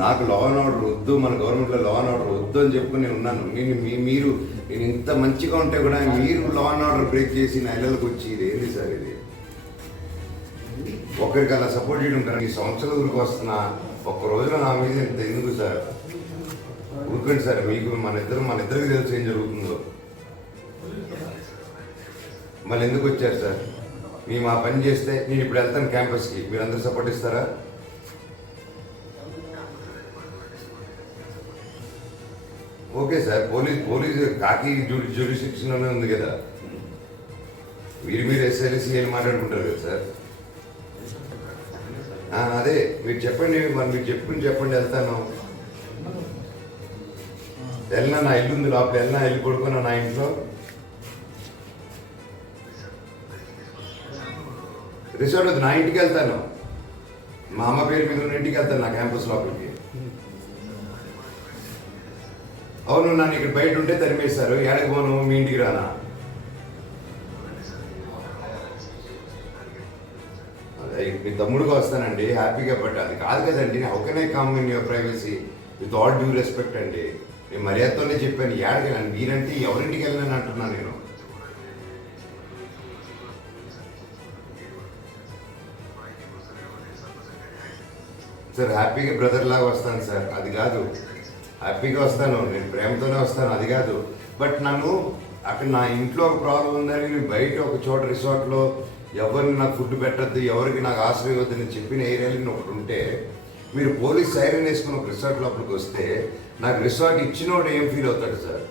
నాకు law and order వద్దు, మన గవర్నమెంట్లో లా అండ్ ఆర్డర్ వద్దు అని చెప్పుకుని నేను ఉన్నాను. మీరు నేను ఇంత మంచిగా ఉంటే కూడా మీరు లా అండ్ ఆర్డర్ బ్రేక్ చేసి నా ఇళ్ళకి వచ్చి ఇది ఏంది సార్? ఇది ఒకరికి అలా సపోర్ట్ చేయడం కదా. ఈ సంవత్సరాల ఊరికి వస్తున్నా ఒక్క రోజున నా మీద ఇంత ఎందుకు సార్? ఊరుకోండి సార్. మీకు మన ఇద్దరికి తెలుసు ఏం జరుగుతుందో. మళ్ళీ ఎందుకు వచ్చారు సార్? మేము ఆ పని చేస్తే నేను ఇప్పుడు వెళ్తాను క్యాంపస్కి, మీరు అందరూ సపోర్ట్ ఇస్తారా? Okay sir. పోలీసు కాకి జ్యూరిస్డిక్షన్లోనే ఉంది కదా. మీరు ఎస్ఎల్సీఎల్ మాట్లాడుకుంటారు కదా సార్. అదే మీరు చెప్పండి, మరి మీరు చెప్పండి వెళ్తాను. వెళ్ళినా నా ఇల్లు ఉంది లోపల, వెళ్ళినా వెళ్ళి పడుకున్నా నా ఇంట్లో. రిసార్ట్ వద్దు, నా ఇంటికి వెళ్తాను. మా అమ్మ పేరు మీద ఉన్న ఇంటికి వెళ్తాను, నా క్యాంపస్ లోపలికి. అవును, నన్ను ఇక్కడ బయట ఉంటే తరిమేశారు. ఏడకి పోను, మీ ఇంటికి రానా? అదే మీ తమ్ముడికి వస్తానండి హ్యాపీగా. బట్ అది కాదు కదండి. How can I come in your privacy with all due respect అండి. నేను మర్యాదతోనే చెప్పాను. ఏడకి వెళ్ళాను, మీరంటే ఎవరింటికి వెళ్ళాను అంటున్నాను నేను. సార్ హ్యాపీగా బ్రదర్ లాగా వస్తాను సార్, అది కాదు. హ్యాపీగా వస్తాను, నేను ప్రేమతోనే వస్తాను, అది కాదు. బట్ నన్ను అక్కడ నా ఇంట్లో ఒక ప్రాబ్లం ఉందని నేను బయట ఒక చోట రిసార్ట్లో ఎవరికి నాకు ఫుడ్ పెట్టద్దు, ఎవరికి నాకు ఆశ్రయం ఇవ్వద్దు నేను చెప్పిన ఏరియాలో ఒకటి ఉంటే, మీరు పోలీస్ సైరన్ వేసుకుని ఒక రిసార్ట్ లోపలికి వస్తే నాకు రిసార్ట్ ఇచ్చినోడు ఏం ఫీల్ అవుతాడు సార్?